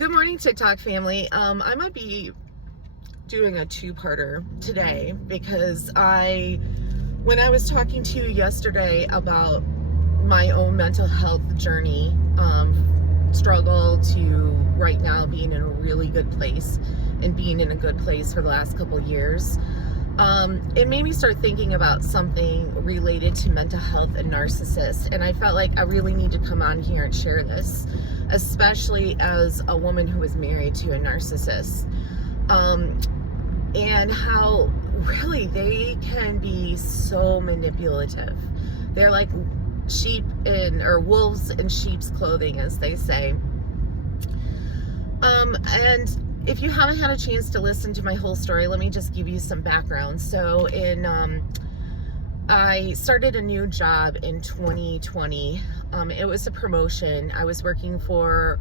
Good morning, TikTok family. I might be doing a two-parter today because when I was talking to you yesterday about my own mental health journey, struggle to right now being in a really good place and being in a good place for the last couple years, it made me start thinking about something related to mental health and narcissists. And I felt like I really need to come on here and share this, especially as a woman who is married to a narcissist, and how really they can be so manipulative. They're like wolves in sheep's clothing, as they say. And if you haven't had a chance to listen to my whole story, let me just give you some background. So I started a new job in 2020. It was a promotion. I was working for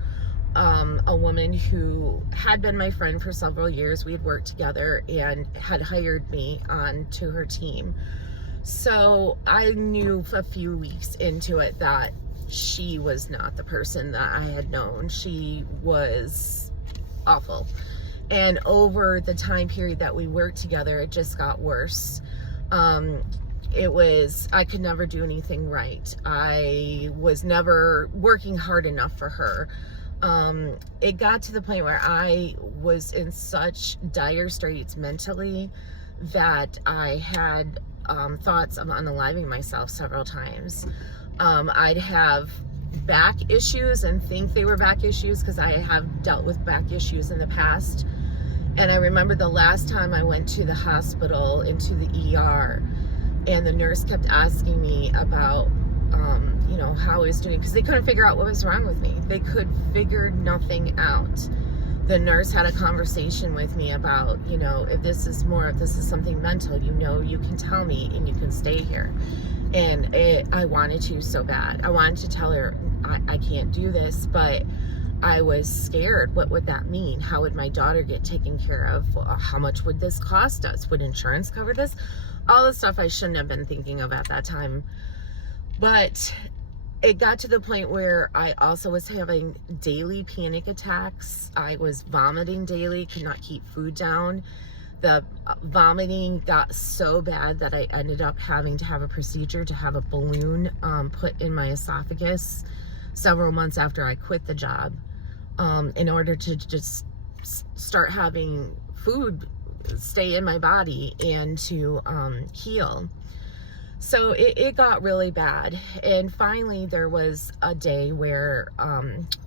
a woman who had been my friend for several years. We had worked together and had hired me onto her team. So I knew a few weeks into it that she was not the person that I had known. She was awful. And over the time period that we worked together, it just got worse. I could never do anything right. I was never working hard enough for her. It got to the point where I was in such dire straits mentally that I had thoughts of unaliving myself several times. I'd have back issues and think they were back issues because I have dealt with back issues in the past. And I remember the last time I went to the hospital, into the ER, and the nurse kept asking me about, how I was doing, because they couldn't figure out what was wrong with me. They could figure nothing out. The nurse had a conversation with me about, if this is something mental, you can tell me and you can stay here. And I wanted to so bad. I wanted to tell her, I can't do this, but I was scared. What would that mean? How would my daughter get taken care of? How much would this cost us? Would insurance cover this? All the stuff I shouldn't have been thinking of at that time. But it got to the point where I also was having daily panic attacks. I was vomiting daily, could not keep food down. The vomiting got so bad that I ended up having to have a procedure to have a balloon put in my esophagus several months after I quit the job, in order to just start having food stay in my body and to heal. So it got really bad. And finally there was a day where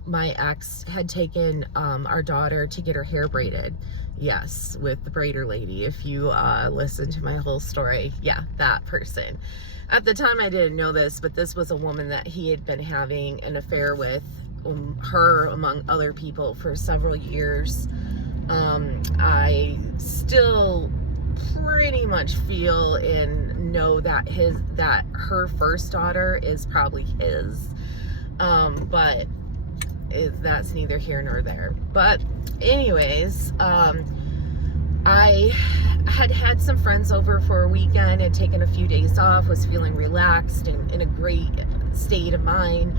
my ex had taken our daughter to get her hair braided. Yes, with the braider lady. If you listen to my whole story, yeah, that person. At the time I didn't know this, but this was a woman that he had been having an affair with, her among other people, for several years. I still pretty much feel and know that her first daughter is probably his, but that's neither here nor there. But anyways, I had some friends over for a weekend, had taken a few days off, was feeling relaxed and in a great state of mind,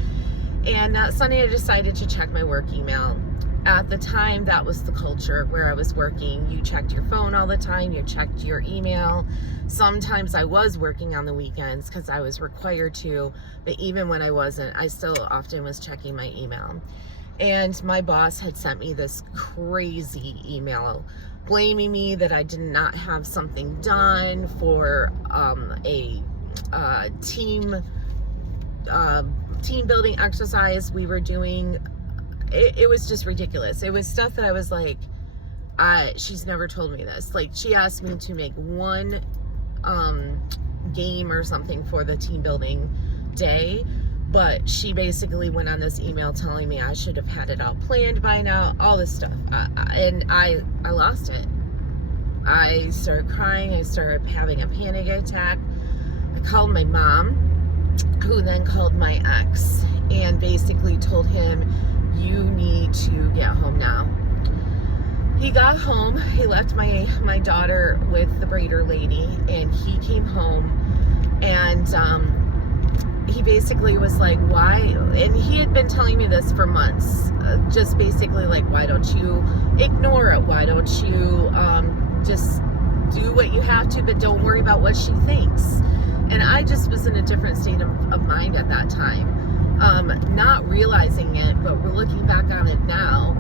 and that Sunday I decided to check my work email. At the time, that was the culture where I was working. You checked your phone all the time, you checked your email. Sometimes I was working on the weekends because I was required to, but even when I wasn't, I still often was checking my email. And my boss had sent me this crazy email blaming me that I did not have something done for a team building exercise we were doing. It was just ridiculous. It was stuff that I was like, she's never told me this. Like, she asked me to make one game or something for the team building day, but she basically went on this email telling me I should have had it all planned by now, all this stuff. And I lost it. I started crying. I started having a panic attack. I called my mom, who then called my ex and basically told him, you need to get home now. He got home, he left my daughter with the braider lady, and he came home, and he basically was like, why? And he had been telling me this for months, just basically like, why don't you ignore it? Why don't you just do what you have to, but don't worry about what she thinks? And I just was in a different state of mind at that time, not realizing it, but we're looking back on it now.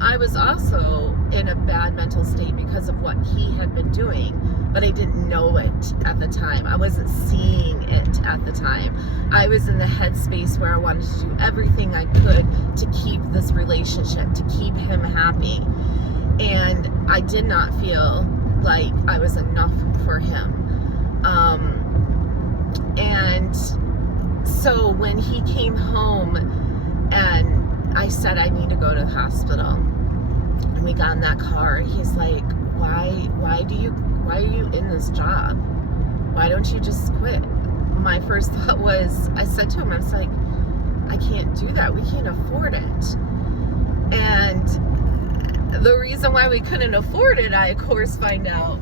I was also in a bad mental state because of what he had been doing, but I didn't know it at the time. I wasn't seeing it at the time. I was in the headspace where I wanted to do everything I could to keep this relationship, to keep him happy. And I did not feel like I was enough for him. And so when he came home and I said, I need to go to the hospital, and we got in that car, he's like, why are you in this job? Why don't you just quit? My first thought was, I said to him, I was like, I can't do that. We can't afford it. And the reason why we couldn't afford it, I of course find out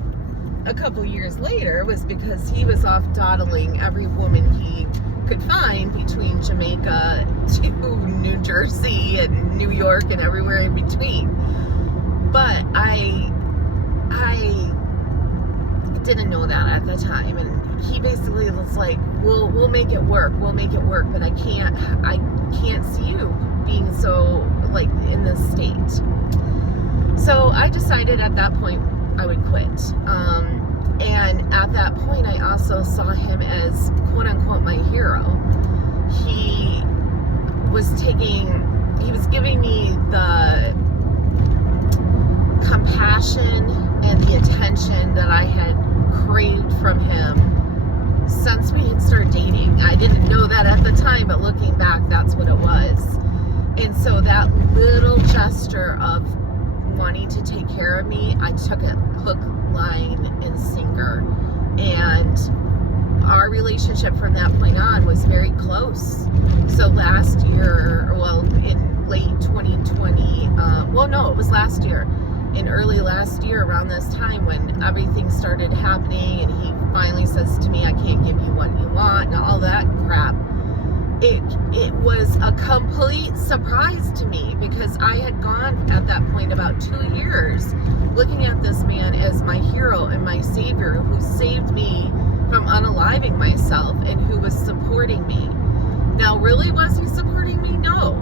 a couple years later, was because he was off dawdling every woman he could find between Jamaica to New Jersey and New York and everywhere in between. But I didn't know that at the time, and he basically was like, we'll make it work, but I can't see you being so like in this state. So I decided at that point I would quit. And at that point I also saw him as quote unquote my hero. He was giving me the compassion and the attention that I had craved from him since we had started dating. I didn't know that at the time, but looking back, that's what it was. And so that little gesture of wanting to take care of me, I took it hook, line, and sinker. And our relationship from that point on was very close. So last year, well, in late 2020, it was last year. In early last year, around this time when everything started happening, and he finally says to me, I can't give you what you want, and all that crap. It was a complete surprise to me, because I had gone at that point about 2 years looking at this man as my hero and my savior, who saved me from unaliving myself and who was supporting me. Now, really, was he supporting me? No.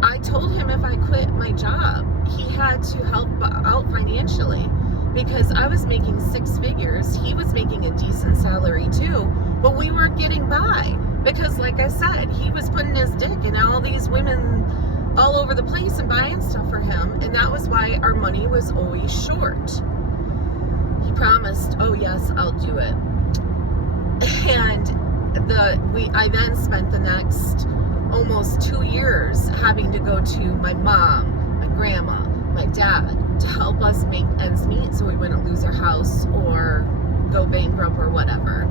I told him if I quit my job, he had to help out financially, because I was making 6 figures. He was making a decent salary too, but we weren't getting by because, like I said, he was putting his dick in all these women all over the place and buying stuff for him, and that was why our money was always short. He promised, oh yes, I'll do it. And I then spent the next almost 2 years having to go to my mom, my grandma, my dad to help us make ends meet so we wouldn't lose our house or go bankrupt or whatever.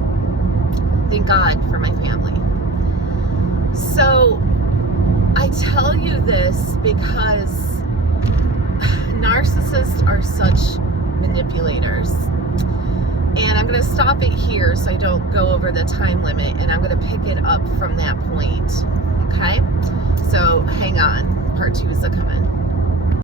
Thank God for my family. So I tell you this because narcissists are such manipulators. And I'm going to stop it here so I don't go over the time limit, and I'm going to pick it up from that point. Okay? So hang on. Part 2 is coming.